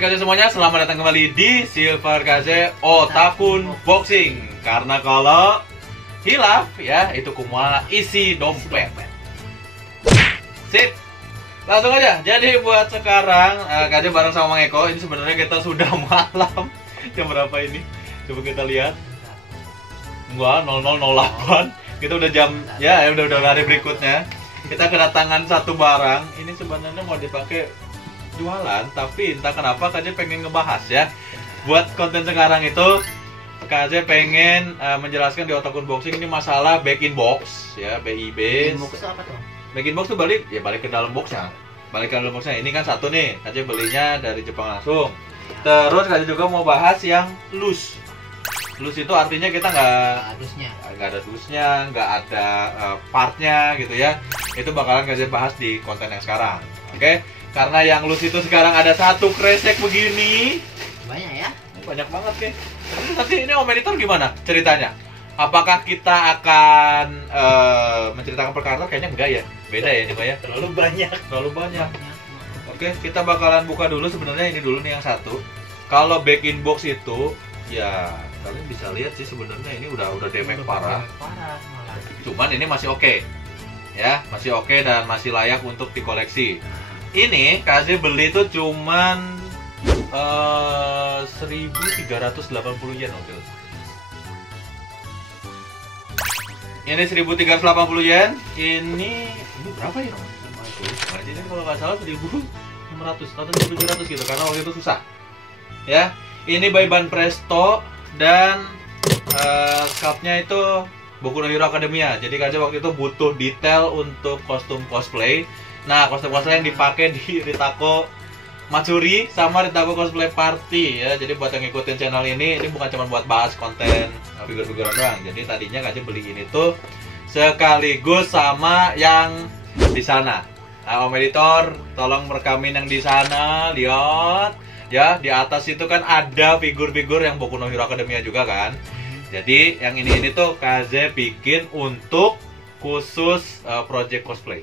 Sobat KZ semuanya, selamat datang kembali di Silver KZ Otakun Boxing. Karena kalau hilaf ya, itu kumala isi dompet. Sip, langsung aja. Jadi buat sekarang KZ bareng sama Mang Eko. Ini sebenarnya kita sudah malam. Jam berapa ini? Coba kita lihat. Enggak, 00.08. Kita udah jam, ya udah hari berikutnya. Kita kedatangan satu barang. Ini sebenarnya mau dipakai jualan, tapi entah kenapa KJ pengen ngebahas ya. Buat konten sekarang itu KJ pengen menjelaskan di Otakun Boxing ini masalah back in box ya, BIB. Back in box itu apa tuh? Back in box tuh balik ke dalam boxnya. Balik ke dalam boxnya. Ini kan satu nih, KJ belinya dari Jepang langsung. Terus KJ juga mau bahas yang loose. Loose itu artinya kita nggak ada dusnya, nggak ada partnya gitu ya. Itu bakalan KJ bahas di konten yang sekarang. Oke? Karena yang loose itu sekarang ada satu kresek begini. Banyak ya? Banyak banget ya. Nanti ini Om Editor gimana ceritanya? Apakah kita akan menceritakan per karakter? Kayaknya enggak ya. Beda ya ini Pak ya. Terlalu banyak. Oke, kita bakalan buka dulu sebenarnya ini dulu nih yang satu. Kalau back in box itu ya kalian bisa lihat sih sebenarnya ini udah damage parah. Cuman ini masih oke. Ya, masih oke dan masih layak untuk dikoleksi. Ini KZ beli tuh cuman 1.380 yen oke. Ini 1.380 yen. Ini berapa ya? Ini kalau nggak salah 1.600 atau 1.700 gitu karena waktu itu susah. Ya, ini by Ban Presto dan sculptnya itu Boku no Hero Academia. Jadi KZ waktu itu butuh detail untuk kostum cosplay. Nah, kostum cosplay yang dipakai di Ritako Matsuri sama Ritako Cosplay Party ya. Jadi buat yang ngikutin channel ini bukan cuma buat bahas konten figur-figuran doang. Jadi tadinya KJ beli ini tuh sekaligus sama yang di sana. Nah, Om Editor, tolong merekamin yang di sana, lihat. Ya, di atas itu kan ada figur-figur yang Boku no Hero Academia juga kan. Jadi yang ini tuh KJ bikin untuk khusus project cosplay.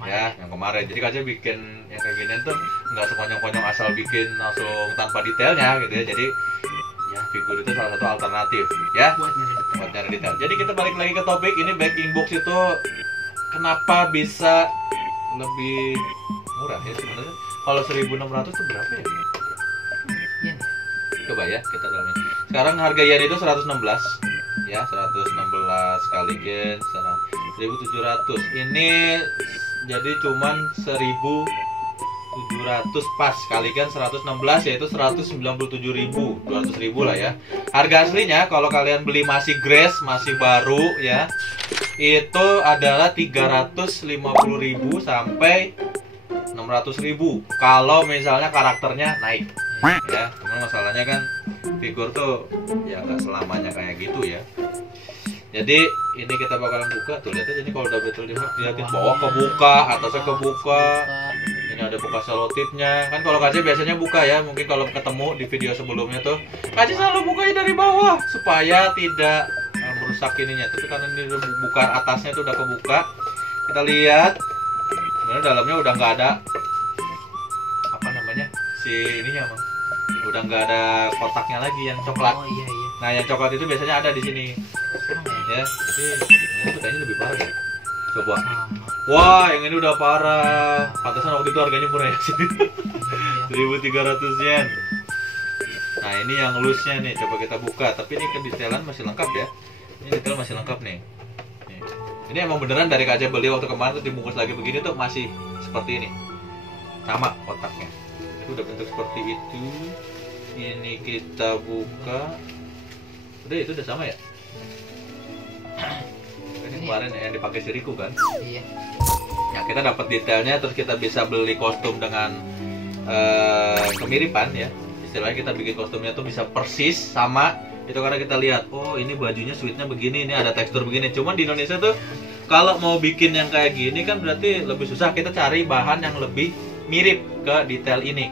Ya, yang kemarin. Jadi KJ bikin yang kayak gini tuh nggak sekonyong-konyong asal bikin langsung tanpa detailnya gitu ya. Jadi ya figur itu salah satu alternatif ya buat nyari detail. Jadi kita balik lagi ke topik ini, back in box itu kenapa bisa lebih murah ya sebenarnya? Kalau 1.600 itu berapa ya? Yen. Coba ya kita dalamin. Sekarang harga yen itu 116 ya, 116 kali yen 1.700. Ini jadi cuman 1.700 pas kalikan 116 yaitu 197.200.000 lah ya. Harga aslinya kalau kalian beli masih grass, masih baru ya, itu adalah 350.000 sampai 600.000 kalau misalnya karakternya naik ya. Cuman masalahnya kan figur tuh ya nggak selamanya kayak gitu ya. Jadi ini kita bakalan buka tuh, lihat aja ini kalau udah betul dilihatin bawah kebuka, atasnya kebuka. Ini ada buka selotipnya. Kan kalau KJ biasanya buka ya, mungkin kalau ketemu di video sebelumnya tuh KJ selalu bukanya dari bawah supaya tidak merusak ininya. Tapi karena ini udah buka atasnya tuh udah kebuka. Kita lihat sebenarnya dalamnya udah nggak ada apa namanya si ininya Bang. Udah nggak ada kotaknya lagi yang coklat. Oh iya. Nah yang coklat itu biasanya ada di sini. Ya, ini kayaknya lebih parah ya. Coba. Wah, yang ini udah parah. Pantesan waktu itu harganya murah ya sini. 1.300 yen. Nah, ini yang loose-nya nih. Coba kita buka. Tapi ini kedetailan masih lengkap ya. Ini detail masih lengkap nih. Ini emang beneran dari KJ beli waktu kemarin tuh dibungkus lagi begini tuh masih seperti ini. Sama kotaknya. Itu udah bentuk seperti itu. Ini kita buka. Udah itu udah sama ya? Ini kemarin yang dipakai si Riku kan? Iya. Ya kita dapat detailnya, terus kita bisa beli kostum dengan kemiripan ya. Istilahnya kita bikin kostumnya tuh bisa persis sama itu karena kita lihat, oh ini bajunya sweetnya begini, ini ada tekstur begini. Cuman di Indonesia tuh kalau mau bikin yang kayak gini kan berarti lebih susah. Kita cari bahan yang lebih mirip ke detail ini.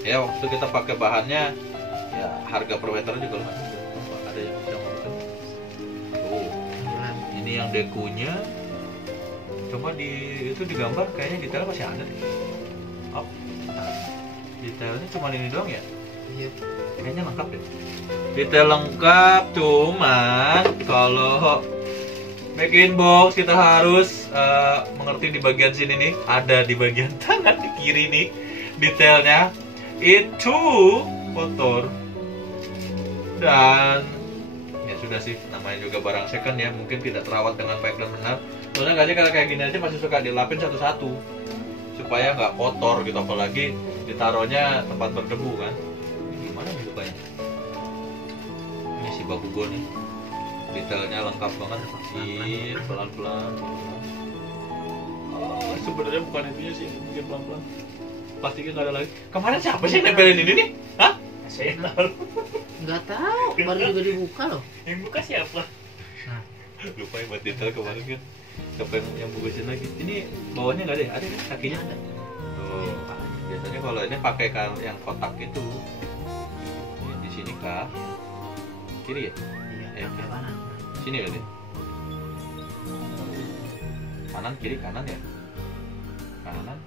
Ya waktu kita pakai bahannya, ya harga per meter juga lumayan. Ada yang bisa ngomong. Oh, ini yang dekunya. Coba itu digambar kayaknya detail masih ada deh. Oh. Detailnya cuma ini doang ya? Iya. Kayaknya lengkap ya. Detail lengkap, cuman kalau back-in box kita harus mengerti di bagian sini nih, ada di bagian tangan di kiri nih detailnya itu kotor. Dan ya sudah sih, namanya juga barang second ya, mungkin tidak terawat dengan baik dan benar. Soalnya gaji kalau kayak gini aja masih suka dilapin satu-satu supaya nggak kotor gitu, apalagi ditaruhnya tempat berdebu kan. Ini gimana nih bukanya? Ini si Bakugo nih, detailnya lengkap banget. Pelan-pelan. Oh, sebenarnya bukan itunya sih, mungkin pelan-pelan. Plastiknya nggak ada lagi. Kemarin siapa sih yang nempelin ini nih? Hah? Saya tahu. Nggak tahu, baru juga dibuka loh. Yang buka siapa? Nah, Lupa ya buat detail kemarin kan. Siapa yang bukusin lagi? Ini bawahnya nggak ada ya? Ada kan kakinya? ada. Tuh. Biasanya kalau ini pakai yang kotak itu. Ini di sini kah? Kiri ya? Iya, ke kanan. Sini berarti. Kanan, kiri, kanan ya? Kanan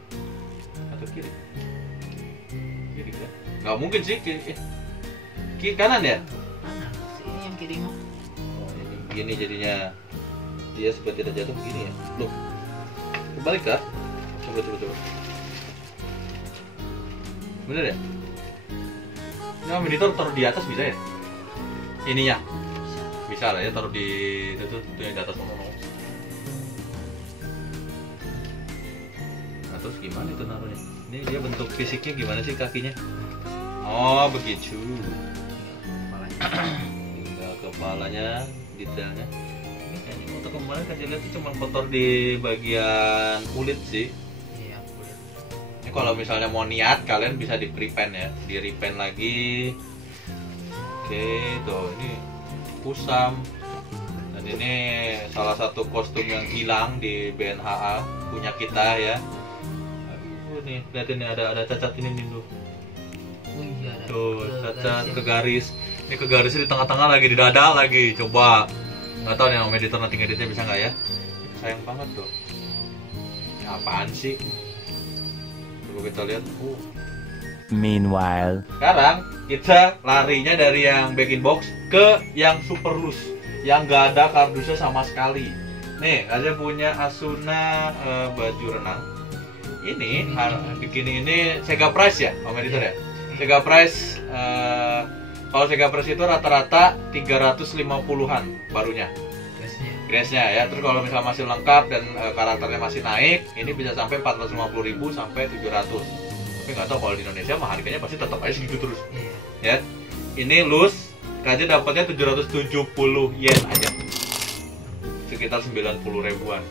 atau kiri? Kiri ya? Nggak mungkin sih kiri. Kiri kanan ya? Kanan. Ini yang kiri mah. Oh, ini begini jadinya. Dia seperti tidak jatuh begini ya? Loh. Kebalik kah? Coba. Bener ya? Ini monitor taruh di atas bisa ya? Ininya? Bisa lah ya, taruh di itu yang di atas ngomong. Nah terus gimana itu naruhnya? Ini dia bentuk fisiknya gimana sih kakinya? Oh begitu. Tinggal kepalanya, detailnya. Ini motor kemarin kan lihat cuma kotor di bagian kulit sih. Iya, kulit. Ini kalau misalnya mau niat kalian bisa di prepaint ya, di repaint lagi. Oke, tuh ini kusam. Dan ini salah satu kostum yang hilang di BNHA punya kita ya. Aduh nih, lihat ini ada cacat ini nih tuh. Oh iya, ada. Tuh, cacat garisnya. ke garis. Ini ke garisnya di tengah-tengah lagi, di dada lagi. Coba. Nggak tahu nih om editor nanti ngeditnya bisa nggak ya? Sayang banget tuh. Ini apaan sih? Coba kita lihat. Meanwhile, Sekarang kita larinya dari yang back in box ke yang super loose, yang nggak ada kardusnya sama sekali. Nih, ada punya Asuna baju renang. Ini bikini ini Sega Price ya, om editor ya. Sega Price. Kalau Sega Price itu rata-rata 350-an barunya. Grace-nya ya. Terus kalau misalnya masih lengkap dan karakternya masih naik, ini bisa sampai 450.000 sampai 700. Tapi nggak tahu kalau di Indonesia mah harganya pasti tetap aja segitu terus. Iya. Ya. Ini loose, KJ dapatnya 770 yen aja. Sekitar 90 ribuan.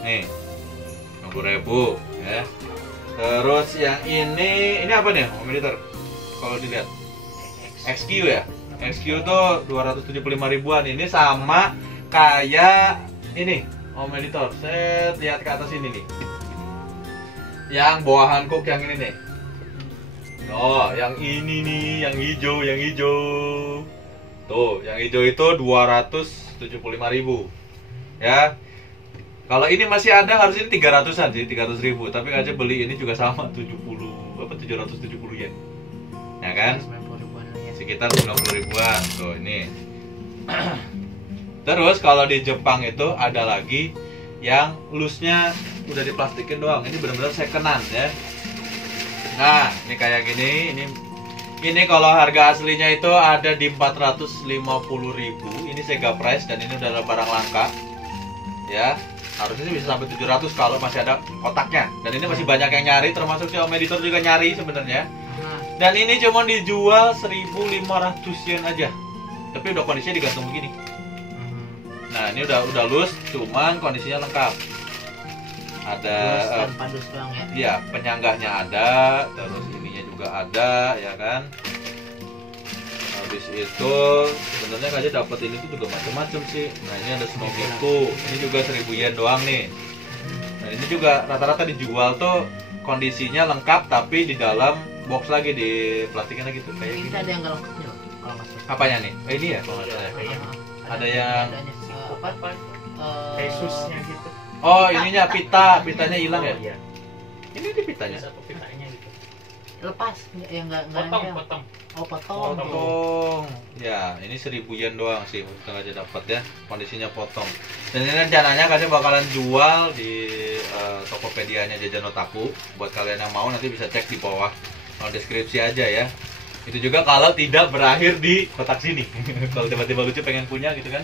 Nih. 90 ribu ya. Terus yang ini apa nih, Om Editor? Kalau dilihat XQ ya. XQ tuh 275 ribuan. Ini sama kayak ini, Om Editor. Saya lihat ke atas ini nih. Yang bawahan Cook yang ini nih. Oh, yang ini nih, yang hijau. Tuh, yang hijau itu 275.000. Ya. Kalau ini masih ada harusnya 300-an sih, 300.000. Tapi aja beli ini juga sama 770 yen. Ya kan? 90 ribuan ya. Sekitar 90 ribuan. Tuh, ini. Terus kalau di Jepang itu ada lagi yang loose-nya udah diplastikin doang. Ini benar-benar second-an ya. Nah, ini kayak gini. Ini kalau harga aslinya itu ada di 450.000. Ini Sega Price dan ini udah barang langka. Ya, harusnya sih bisa sampai 700 kalau masih ada kotaknya. Dan ini masih banyak yang nyari, termasuk si Om Editor juga nyari sebenarnya. Dan ini cuma dijual 1.500 yen aja. Tapi udah kondisinya digantung begini. Nah, ini udah loose, cuman kondisinya lengkap. Ada tanpa dus doang ya. iya, penyanggahnya ada, terus ininya juga ada, ya kan. Habis itu sebenarnya aja dapat ini tuh juga macam-macam sih. Nah, ini ada Snowboardku. Ini juga 1.000 yen doang nih. Nah, ini juga rata-rata dijual tuh kondisinya lengkap tapi di dalam box lagi, di plastikin lagi tuh kayak Ini gini. ada yang nggak lengkapnya loh, kalau nggak salah. Apanya nih? Ini ya kalau nggak salah ya. Ada yang apa? Jesusnya gitu. oh, ininya pitanya hilang ya? Iya. Ini di pitanya. Satu pitanya gitu. lepas ya nggak Potong, nempel. potong. Oh potong. Potong. Ya, ini 1.000 yen doang sih udah aja dapat ya. Kondisinya potong. Dan ini rencananya kalian bakalan jual di Tokopedia-nya Jajan Otaku. Buat kalian yang mau nanti bisa cek di bawah deskripsi aja ya. Itu juga kalau tidak berakhir di kotak sini. Kalau tiba-tiba lucu pengen punya gitu kan.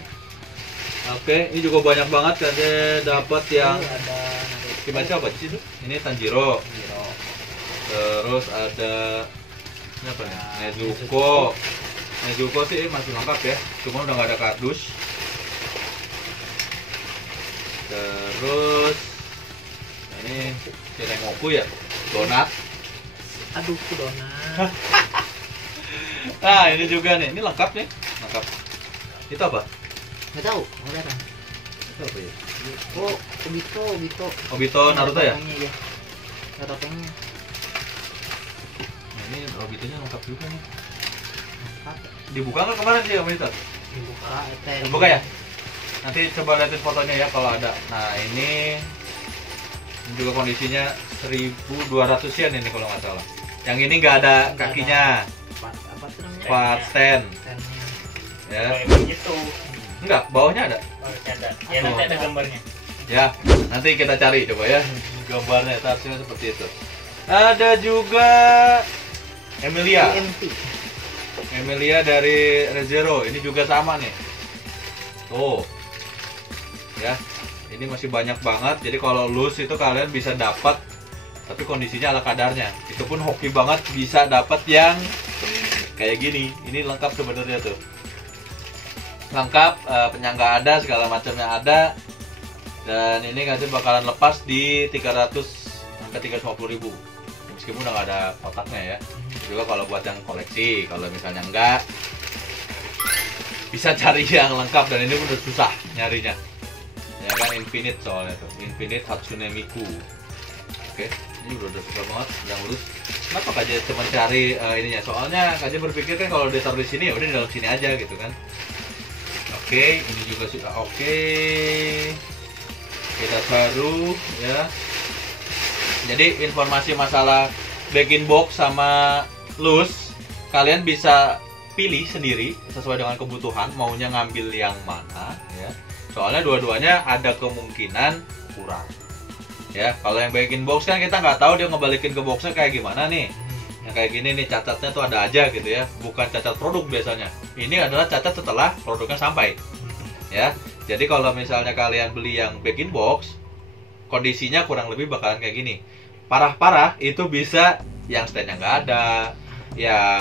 Oke, ini juga banyak banget kalian dapat yang Ada Naruto. dibaca apa sih itu? Ini Tanjiro. Tanjiro. Terus ada ini apa nih? Nezuko. Nezuko sih masih lengkap ya, cuma udah nggak ada kardus. Terus ini si Rengoku ya, donat. Aduh donat. Nah ini juga nih, ini lengkap nih, lengkap. Itu apa? Nggak tahu. Mau datang. Itu apa ya? Oh Obito. Obito Naruto ya? Iya. Naruto-nya. Nah, ini Obitonya lengkap juga nih. Lengkap. Dibuka nggak kemarin sih Obito? Dibuka. Dibuka ya? Nanti coba liatin fotonya ya kalau ada. Nah ini juga kondisinya 1.200 yen ini kalau nggak salah. Yang ini nggak ada kakinya, Apa tuh namanya? part stand Stand-nya. ya. Oh, emang gitu. Enggak, bawahnya ada. Oh, ada. Ya nanti ada gambarnya. Ya, nanti kita cari coba ya gambarnya, tasnya seperti itu. Ada juga Emilia. TMT. Emilia dari Re:Zero, ini juga sama nih. Tuh. Ya, ini masih banyak banget. Jadi kalau loose itu kalian bisa dapat, tapi kondisinya ala kadarnya. Itu pun hoki banget bisa dapat yang kayak gini. Ini lengkap sebenarnya tuh. Lengkap, penyangga ada, segala macamnya ada. Dan ini kasih bakalan lepas di 300 sampai 350.000. Meskipun udah nggak ada kotaknya ya. Juga kalau buat yang koleksi, kalau misalnya enggak, bisa cari yang lengkap, dan ini udah susah nyarinya. Ya kan, infinite soalnya tuh, Infinite Hatsune Miku. Oke, ini udah susah banget yang lulus. Kenapa Kaja cuma cari ininya? Soalnya Kaja berpikir kan kalau ditaruh di sini ya udah di dalam sini aja gitu kan. Oke, ini juga sudah oke. Kita baru ya. Jadi informasi masalah back-in box sama loose kalian bisa pilih sendiri sesuai dengan kebutuhan, maunya ngambil yang mana ya. Soalnya dua-duanya ada kemungkinan kurang. Ya, kalau yang back-in box kan kita nggak tahu dia ngebalikin ke boxnya kayak gimana nih. Yang kayak gini nih cacatnya tuh ada aja gitu ya, bukan cacat produk biasanya. Ini adalah cacat setelah produknya sampai. Ya, jadi kalau misalnya kalian beli yang back-in box, kondisinya kurang lebih bakalan kayak gini. Parah-parah itu bisa yang stand-nya nggak ada, yang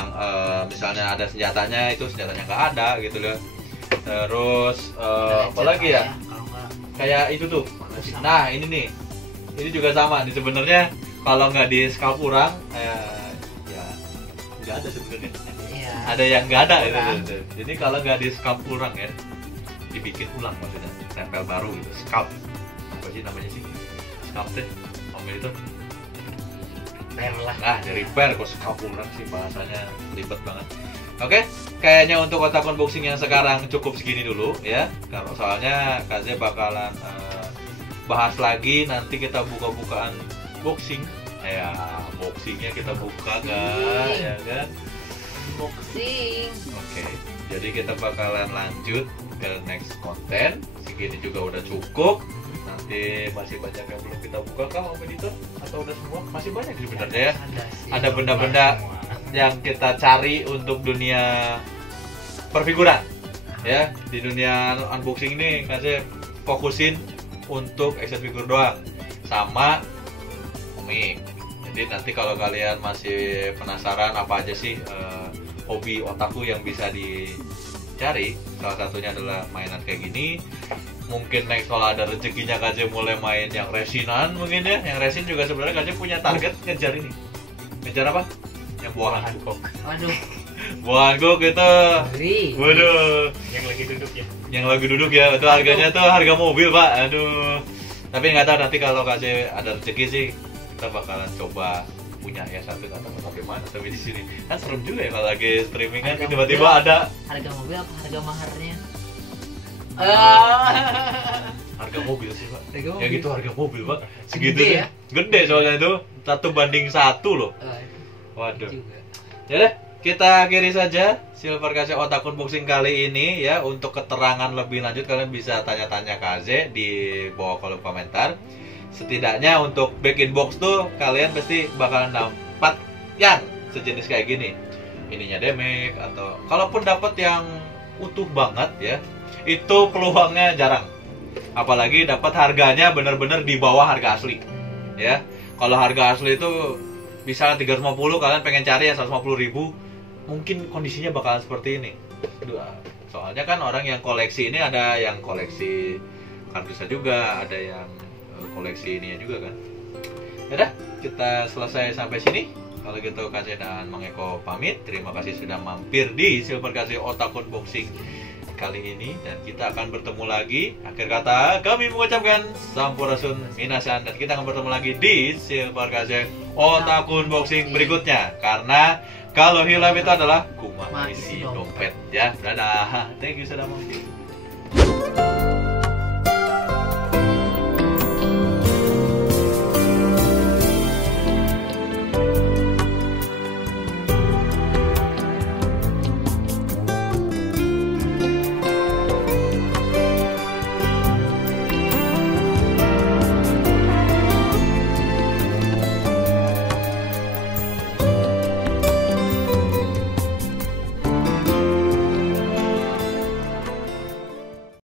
misalnya ada senjatanya itu senjatanya nggak ada gitu loh. Terus apa lagi ya? Kalau nggak Kayak itu tuh. Nah ini nih, ini juga sama. Ini sebenarnya kalau nggak di scalp ulang, ya nggak ada sebenarnya. iya. Ada yang nggak ada itu. Kurang. Jadi kalau nggak di scalp ulang ya, dibikin ulang maksudnya, tempel baru gitu. Scalp apa sih namanya sih? Scalp deh, sama itu. Repair lah. Nah, dari repair kok scalp ulang sih, bahasanya ribet banget. Oke, kayaknya untuk kotak unboxing yang sekarang cukup segini dulu ya. Karena soalnya Kaze bakalan bahas lagi, nanti kita buka-bukaan boxing. Ya, boxingnya kita buka kan, ya kan? Unboxing. Oke, jadi kita bakalan lanjut ke next konten. Segini juga udah cukup. Nanti masih banyak yang belum kita buka kah, Om Editor? Atau udah semua? Masih banyak sebenarnya ya. Ada sih. Ada benda-benda yang kita cari untuk dunia perfiguran ya. Di dunia unboxing ini Kaze fokusin untuk action figure doang sama komik. Jadi nanti kalau kalian masih penasaran apa aja sih hobi otaku yang bisa dicari, salah satunya adalah mainan kayak gini. Mungkin next kalau ada rezekinya Kaze mulai main yang resinan mungkin ya. Yang resin juga sebenarnya Kaze punya target ngejar ini. Ngejar apa? Yang buah Hancock. Waduh. Buah Hancock itu. Ngeri. Waduh. Yang lagi duduk ya. Yang lagi duduk ya. Itu harganya tuh harga mobil, Pak. Aduh. Tapi nggak tahu nanti kalau Kaze ada rezeki sih kita bakalan coba punya ya satu atau bagaimana, tapi di sini kan serem juga ya kalau lagi streaming kan Harga tiba-tiba mobil. ada Harga mobil apa harga maharnya? harga mobil sih, Pak. Harga mobil. Ya gitu harga mobil, Pak. Segitu Gede deh. ya? Gede soalnya itu 1:1 loh. Waduh. Juga. Yaudah, kita akhiri saja Silver Kaze Otaku Unboxing kali ini ya. Untuk keterangan lebih lanjut kalian bisa tanya-tanya Kaze di bawah kolom komentar. Setidaknya untuk back in box tuh kalian pasti bakalan dapat yang sejenis kayak gini. Ininya damage atau kalaupun dapat yang utuh banget ya, itu peluangnya jarang. Apalagi dapat harganya bener-bener di bawah harga asli. Ya. Kalau harga asli itu misalnya 350, kalian pengen cari ya 150.000, mungkin kondisinya bakalan seperti ini. Soalnya kan orang yang koleksi ini ada yang koleksi kardusnya juga, ada yang koleksi ininya juga kan. Yaudah, kita selesai sampai sini. Kalau gitu Kaze dan Mang Eko pamit. Terima kasih sudah mampir di Silver Kaze Otaku Unboxing kali ini, dan kita akan bertemu lagi. Akhir kata kami mengucapkan Sampurasun Minasan, dan kita akan bertemu lagi di Silver Kaze Otaku Unboxing berikutnya. Karena kalau hilang itu adalah kumaha isi dompet ya. Dadah. Thank you sudah mampir.